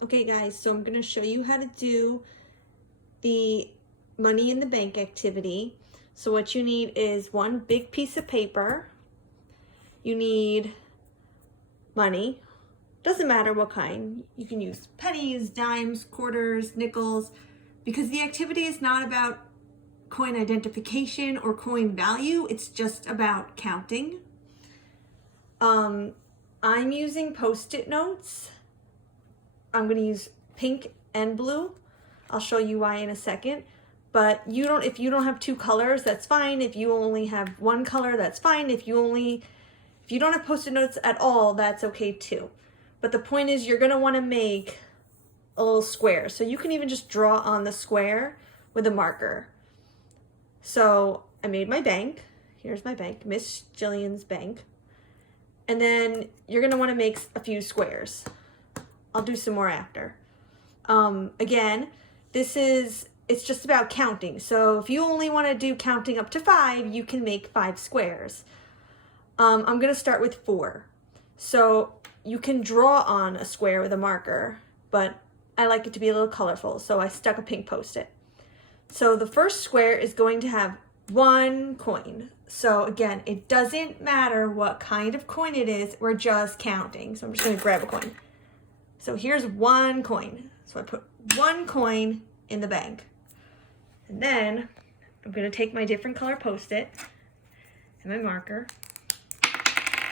Okay guys, so I'm going to show you how to do the money in the bank activity. So what you need is one big piece of paper. You need money. Doesn't matter what kind. You can use pennies, dimes, quarters, nickels, because the activity is not about coin identification or coin value. It's just about counting. I'm using Post-it notes. I'm going to use pink and blue. I'll show you why in a second. But if you don't have two colors, that's fine. If you only have one color, that's fine. If you don't have Post-it notes at all, that's okay too. But the point is you're going to want to make a little square. So you can even just draw on the square with a marker. So I made my bank. Here's my bank, Miss Jillian's bank. And then you're going to want to make a few squares. I'll do some more after. Again, it's just about counting. So if you only want to do counting up to 5, you can make 5 squares. I'm going to start with 4. So you can draw on a square with a marker, but I like it to be a little colorful, so I stuck a pink Post-it. So the first square is going to have 1 coin. So again, it doesn't matter what kind of coin it is, we're just counting. So I'm just going to grab a coin. So here's 1 coin. So I put 1 coin in the bank. And then I'm going to take my different color Post-it and my marker,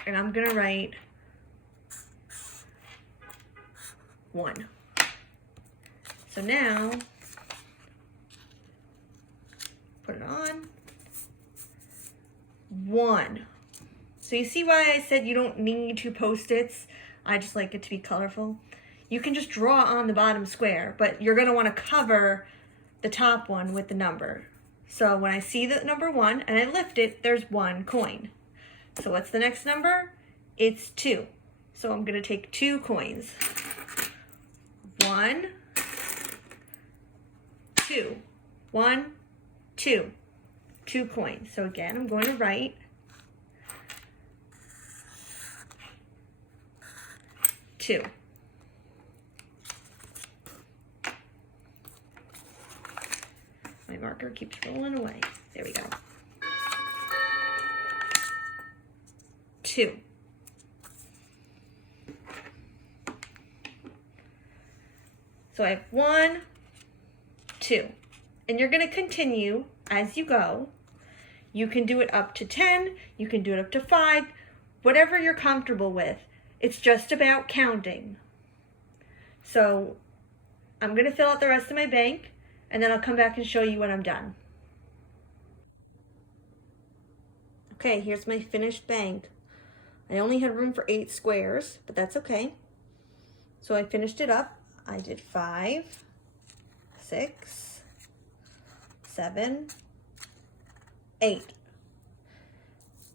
and I'm going to write 1. So now, put it on. 1. So you see why I said you don't need 2 Post-its? I just like it to be colorful. You can just draw on the bottom square, but you're going to want to cover the top one with the number. So when I see the number 1 and I lift it, there's 1 coin. So what's the next number? It's 2. So I'm going to take 2 coins. 1, 2. 1, 2. 2 coins. So again, I'm going to write 2. My marker keeps rolling away. There we go. 2. So I have 1, 2. And you're going to continue as you go. You can do it up to 10. You can do it up to 5. Whatever you're comfortable with. It's just about counting. So I'm going to fill out the rest of my bank, and then I'll come back and show you when I'm done. Okay, here's my finished bank. I only had room for 8 squares, but that's okay. So I finished it up. I did 5, 6, 7, 8.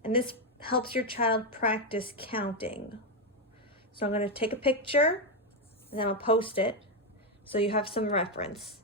And this helps your child practice counting. So I'm going to take a picture and then I'll post it so you have some reference.